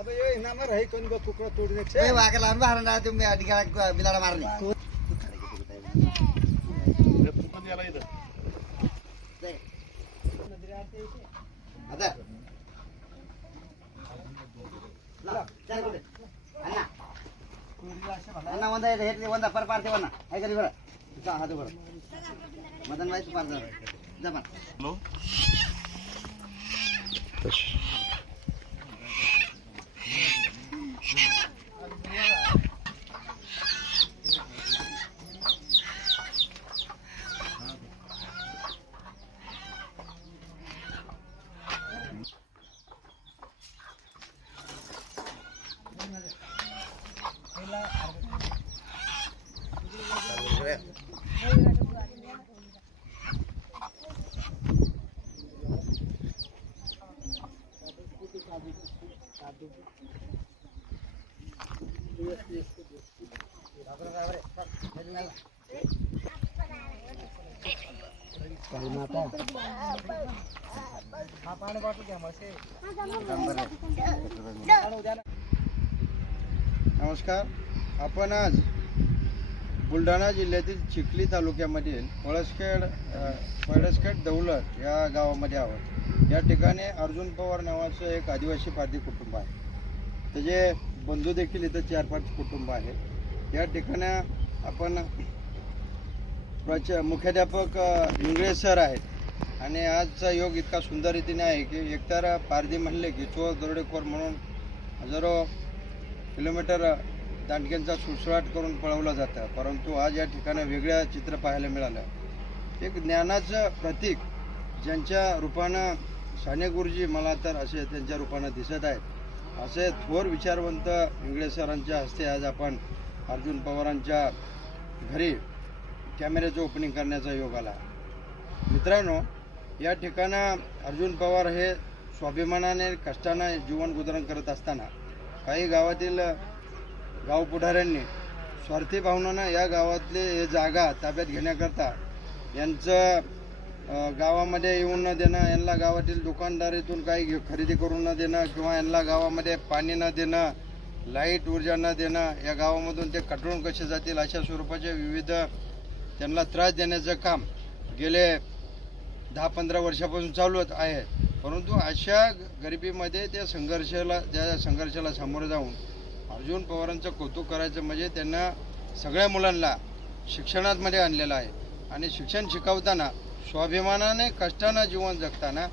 అబ్బా ఏ నమ్మ రై కొని గో కుక్కర తోడినచ్చే ఏ వాకల అనుభారం రా తుమ్మి అడిగడ బిలాడ మార్ని పుక్కని ఎలా ఇది అదే ಅಣ್ಣ ಒಂದ ಹೇಳ್ತೀನಿ ಒಂದ ಅಪ್ಪರ್ ಪಾಡ್ತೀವಿ ಅಣ್ಣ ಐಕಲಿ ಬರ ಅದು ಬರ ಮದನ್ ವಾಯ್ತು ಪಾಡ್ತಾರೆ ಹಲೋ नमस्कार. आपण आज बुलढाणा जिल्ह्यातील चिखली तालुक्यामधील पळसखेड पळसखेड दौलत या गावामध्ये आहोत. या ठिकाणी अर्जुन पवार नावाचं एक आदिवासी पारधी कुटुंब आहे. त्याचे बंधू देखील इथं चार पाच कुटुंब आहे या ठिकाणी आपण प्रच मुख्याध्यापक अ, इंगळे सर आहेत. आणि आजचा योग इतका सुंदर रीतीने आहे की एकतर पारधी म्हणले की चोर दरोडेखोर म्हणून हजारो किलोमीटर दांडग्यांचा सुळसुळाट करून पळवलं जातं. परंतु आज या ठिकाणी वेगळं चित्र पाहायला मिळालं. एक ज्ञानाचं प्रतीक ज्यांच्या रूपानं साने गुरुजी मला तर असे त्यांच्या रूपानं दिसत आहेत. असे थोर विचारवंत इंगळे सरांच्या हस्ते आज आपण अर्जुन पवारांच्या घरी कॅमेऱ्याचं ओपनिंग करण्याचा योग आला. मित्रांनो या ठिकाणं अर्जुन पवार हे स्वाभिमानाने कष्टानं जीवन गुजरण करत असताना काही गावातील गाव पुढाऱ्यांनी स्वार्थी भावनानं या गावातले हे जागा ताब्यात घेण्याकरता यांचं गावामध्ये येऊन न देणं यांना गावातील दुकानदारीतून काही घे- खरेदी करून न देणं किंवा यांना गावामध्ये पाणी न देणं लाइट ऊर्जा न देणं या गावामधून ते कटळून कसे जातील अशा स्वरूपाचे विविध त्यांना त्रास देण्याचं काम गेले दहा पंधरा वर्षापासून चालू आहे. परंतु अशा गरिबीमध्ये त्या संघर्षाला त्या संघर्षाला सामोरं जाऊन अर्जुन पवारांचं कौतुक करायचं म्हणजे त्यांना सगळ्या मुलांना शिक्षणामध्ये आणलेलं आहे. आणि शिक्षण शिकवताना स्वाभिमानाने कष्टानं जीवन जगताना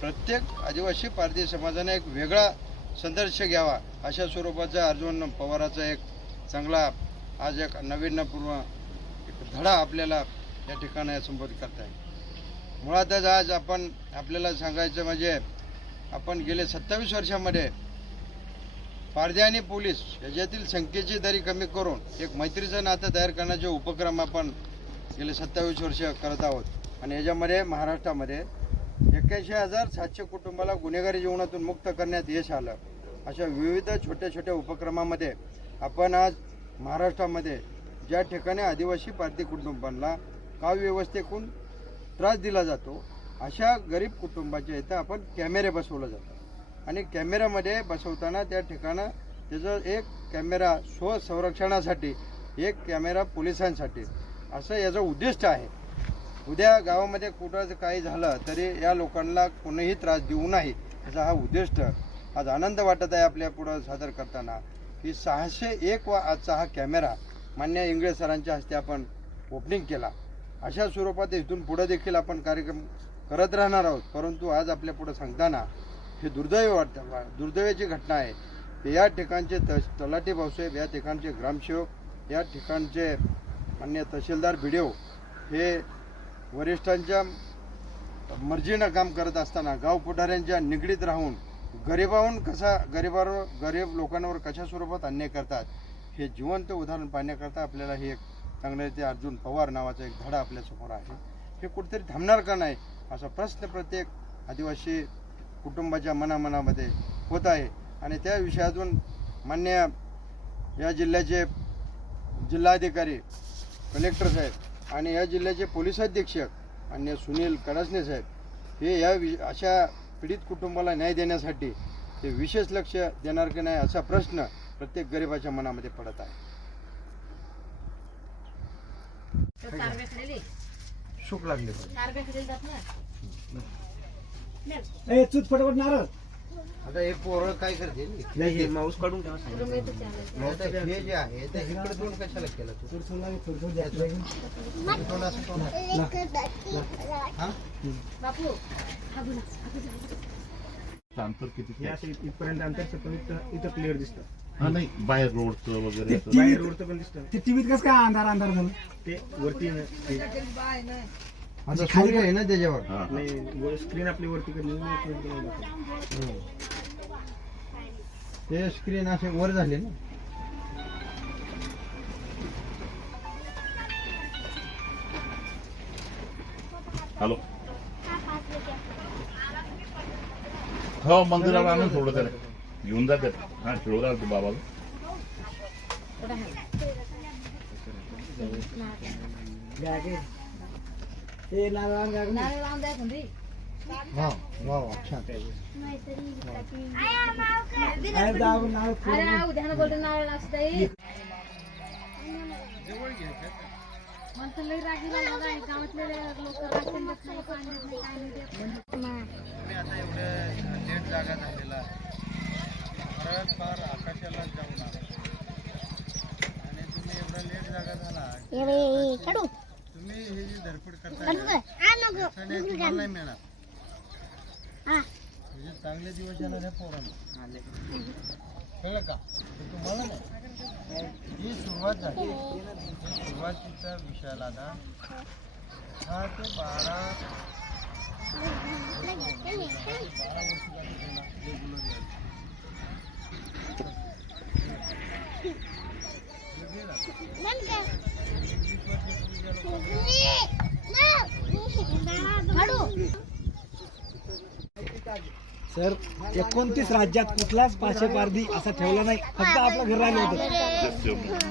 प्रत्येक आदिवासी पारधी समाजाने एक वेगळा संदर्श घ्यावा अशा स्वरूपाचा अर्जुन पवाराचा एक चांगला आज एक नाविन्यपूर्ण एक धडा आपल्याला या ठिकाणी संबोधित करता येईल मुळातच आज आपण आपल्याला सांगायचं म्हणजे आपण गेले सत्तावीस वर्षामध्ये पारधी आणि पोलीस याच्यातील संख्येची दरी कमी करून एक मैत्रीचं नातं तयार करण्याचे उपक्रम आपण गेले सत्तावीस वर्ष करत आहोत. आणि याच्यामध्ये महाराष्ट्रामध्ये एक्क्याऐंशी हजार सातशे कुटुंबाला गुन्हेगारी जीवनातून मुक्त करण्यात यश आलं. अशा विविध छोट्या छोट्या उपक्रमामध्ये आपण आज महाराष्ट्रामध्ये ज्या ठिकाणी आदिवासी पारधी कुटुंबांना काव्यवस्थेकून त्रास दिला जातो अशा गरीब कुटुंबाच्या इथं आपण कॅमेरे बसवलं जातं. आणि कॅमेऱ्यामध्ये बसवताना त्या ठिकाणं त्याचं एक कॅमेरा स्वसंरक्षणासाठी एक कॅमेरा पोलिसांसाठी असं याचं उद्दिष्ट आहे. उद्या गावामध्ये कुठं काही झालं तरी या लोकांना कोणीही त्रास देऊ नाही याचा हा उद्दिष्ट. आज आनंद वाटत आहे आपल्या पुढं सादर करताना की सहाशे एक वा आजचा हा कॅमेरा मान्य इंगळे सरांच्या हस्ते आपण ओपनिंग केला. अशा स्वरूपात इथून पुढं देखील आपण कार्यक्रम करत राहणार आहोत. परंतु आज आपल्या पुढं सांगताना हे दुर्दैव वाटतं दुर्दैवाची घटना आहे. या ठिकाणचे त तलाठी भाऊसाहेब या ठिकाणचे ग्रामसेवक या ठिकाणचे मान्य तहसीलदार भिडेव हे वरिष्ठांच्या मर्जीनं काम करत असताना गाव पुढाऱ्यांच्या निगडीत राहून गरिबाहून कसा गरिबावर गरीब लोकांवर कशा स्वरूपात अन्याय करतात हे जिवंत उदाहरण पाहण्याकरता आपल्याला हे एक सांगण्याचे ते अर्जुन पवार नावाचा एक धडा आपल्यासमोर आहे. हे कुठेतरी थांबणार का नाही? असा प्रश्न प्रत्येक आदिवासी कुटुंबाच्या मनामनामध्ये होत आहे. आणि त्या विषयातून मान्य या जिल्ह्याचे जिल्हाधिकारी कलेक्टर साहेब आणि या जिल्ह्याचे पोलीस अधीक्षक मान्य सुनील कडासने साहेब हे या वि अशा पीडित कुटुंबाला न्याय देण्यासाठी ते विशेष लक्ष देणार की नाही असा प्रश्न प्रत्येक गरिबाच्या मनामध्ये पडत आहे. शोक लागले ए चूत फटाफट नारळ. आता हे पोरं काय करते माऊस काढून ठेवा आता हे जे आहे ते इकडे दोन कशाला केलं तू? हा? अंतर किती इथपर्यंत अंतर इथं क्लिअर दिसतं. हा नाही बाहेर रोडचं वगैरे असं. बाहेर रोडचं पण दिसतं. ते टीव्हीत कसं काय अंधार अंधार झालं? ते वरती आहे ना, ते- आता सूर्य आहे ना त्याच्यावर? हा, हा. नाही स्क्रीन आपली वरती एक मिनिट. ते स्क्रीन असे वर झाले ना. हॅलो. हो मंदिराला आणून सोडलं त्याला. घेऊन जाते हा खेळू तू बाबाला कुठं आहे? नारळ लावून द्या थंडी. वा वा वा छान अरे हा, उद्यानं बोलतो नारळ. तुम्ही आता एवढं लेट जागा झालेला परत फार आकाशाला जाऊन आणि तुम्ही एवढा लेट जागा झाला. तुम्ही हे जी धडपड तुम्हाला नाही मिळणार. म्हणजे चांगले दिवस येणार ह्या पोरांना. कळलं का? तुम्हाला नाही. ही सुरुवात झाली. सुरुवातीचा विषयाला आता हा ते बारा सर एकोणतीस राज्यात कुठलाच पाशे पारधी असा ठेवला नाही. फक्त आपलं घर राहिलं होतं.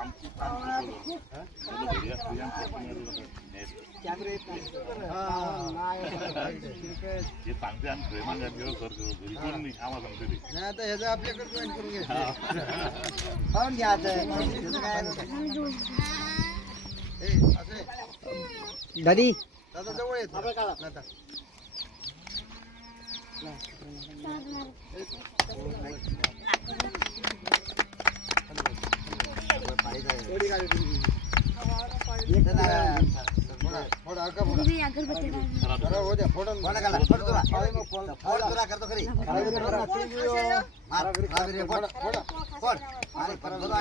मी आम- आमची आमची बोलू. बोलू घरी, या स्त्रियांचं पुण्याला न्यायचं. हे सांगते आणि प्रेमाने जेव्हा करतो घरी कोण नाही आम्हाला सांगते ते. नाही आता ह्याचं आपल्याकडे जॉईन करून घ्यायचं खाऊन घ्या आता. त्याचं काय नाही. ए, असं आहे. दादी दादा जवळ येत दादा इथं नारळ. फोडा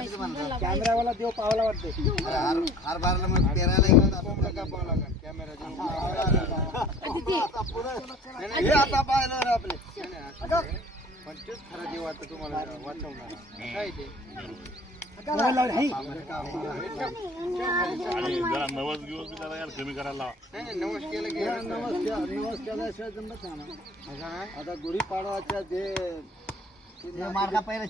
तुम्हाला. कॅमेरावाला देव पावला वाटते अरे हार हार बाराला मग पेरायला गेलो तर कोंबडं कापावं लागेल कॅमेरा तिथे. हे आता पाहिलं रे आपले नाही, नाही, असं नाही. पण तेच खरा जीव आता तुम्हाला वाचवणार काय ते आणि जरा नवस दिवस बी जरा यार कमी करायला लावा नाही नाही नवस केलं की नवस केल्याशिवाय जमत नाही आता मार्गा पहिला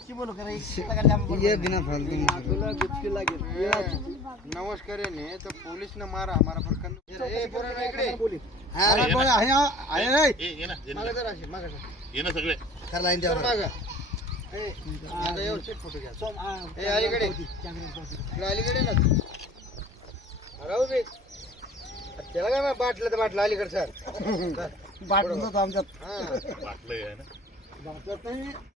लागेल नवस करे ने तर पोलीस न मारा हमारा पर कन ए पोरांनो इकडे ये बोला, ना. आहे ना, आहे ना. ए, ये ना ये ना. मागं जरा अशी, मागं जरा. ये ना सगळे मागं. ए, आता व्यवस्थित फोटो घ्या ए अलीकडे. इकडे अलीकडे ना राहू त्याला काय बाटलं तर बाटलं अलीकडे सर बाटलं आमच्यात हा बाटलं आहे ना. बाटलं नाही.